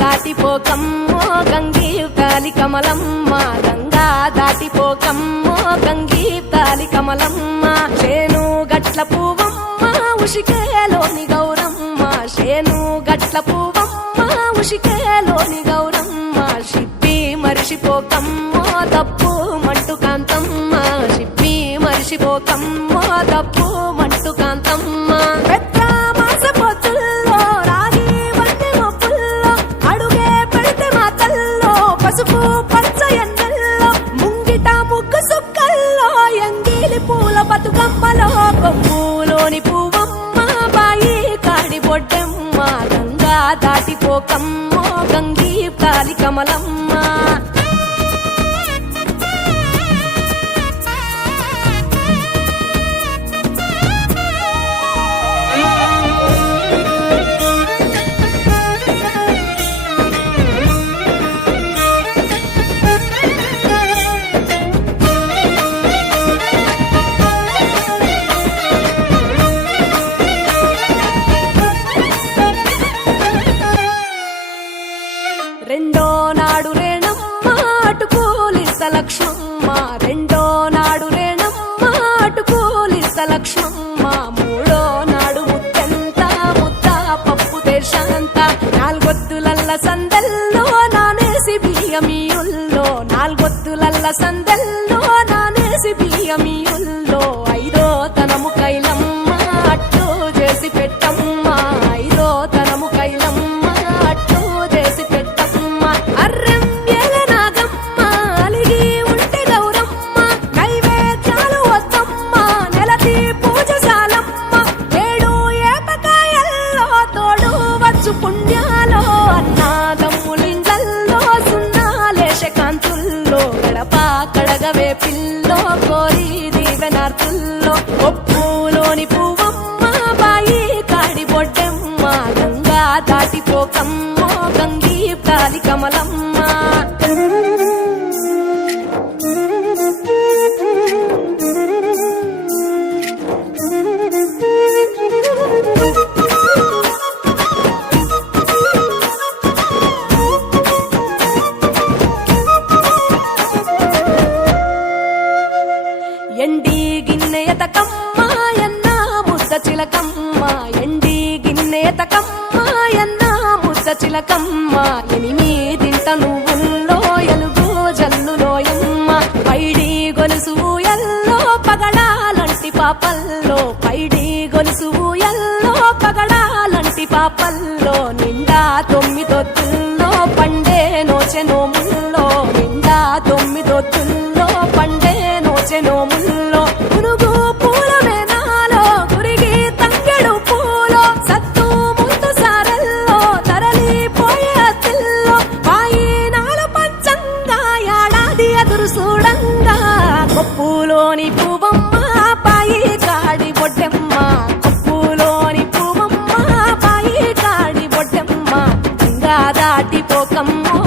దాటిపోకమ్మో గంగీతాలి కమలమ్మ, గంగా దాటిపోకమ్మో గంగీతాలి కమలమ్మ. చేను గట్ల పువ్వమ్మ ఉషికేలోని గౌరమ్మ, చేను గట్ల పువ్వమ్మ ఉషికేలోని గౌరమ్మ. షిప్పి మరిషిపోకమ్మో తప్పు మంటు కాంతమ్మ, షిప్పి మరిషిపోకమ్మో తప్పు మంటు కాంతమ్మ. పసుపు పచ్చ ఎన్నెల్లో ముంగిట ముగ్గు సుక్కల్లో ఎంగిలి పూల బతుకమ్మలో కొమ్ములోని పువ్వమ్మ బాయి కాడి బొడ్డెమ్మ, గంగా దాటిపోకమ్మో గంగీతాలి కమలమ్మ. రెండో నాడు రేణమ్మ అటుకూలిస్త లక్ష్మమ్మ, రెండో నాడు రేణమ్మ అటుకూలిస్త లక్ష్మమ్మ. మూడో నాడు ముత్తెంత ముద్ద పప్పు దేశంత, నాలుగొత్తులల్ల సందెల్లో నానేసి బియ్యమియుల్లో, నాలుగొత్తులల్ల సందెల్లో నానేసి బియ్యమియుల్లో. ఐదో తనము కైలమ్మ అట్టు చేసి పెట్టమ్మ, ఐదో తనము కైలమ్మ అట్టు చేసి పెట్టమ్మ. అర్రెం ఏల నాగమ్మ అలిగి ఉంటే గౌరమ్మ, నైవేద్యాలు వద్దమ్మ నెలతి పూజశాలమ్మ. ఏడు ఏపకాయల్లో తోడు వచ్చు పుణ్యాలో, అన్నాదమ్ములింగల్లో సున్నాలేశ కాంతుల్లో. గడప కడగవే పిల్లో కోరి దీవెనార్తుల్లో, ఒప్పులోని పువ్వమ్మ బాయి కాడి బొడ్డెమ్మ, గంగా దాటిపోకమ్మో గంగీతాలి కమలమ్మ. ఎండి గిన్నెయతకమ్మ ఎన్న ముద్ద చిలకమ్మ, ఎండి గిన్నెయతకమ్మ ఎన్న ముద్ద చిలకమ్మ. ఎనిమిదింట నువ్వుల్లో ఎలుగు జల్లులోయమ్మ, పైడి గొలుసు ఎల్లో పగడాలంటి పాపల్లో, పైడి గొలుసు ఎల్లో పగడాలంటి పాపల్లో. నిండా తొమ్మిదొత్తుల్లో పండే నోచె నోముల్లో, నిండా తొమ్మిదొత్తుల్లో పండే నోచె నోముల్లో. పునుగు పూల మేనాలో గురిగి తంగెడు పూలో, సత్తు ముందు సారల్లో తరలిపోయే అత్తిల్లో. వాయినాలు పంచంగా ఏడాది ఎదురు చూడంగా, కొప్పులోని పువ్వమ్మ బాయి కాడి బొడ్డెమ్మ, కొప్పులోని పువ్వమ్మ బాయి కాడి బొడ్డెమ్మ. గంగా దాటిపోకమ్మో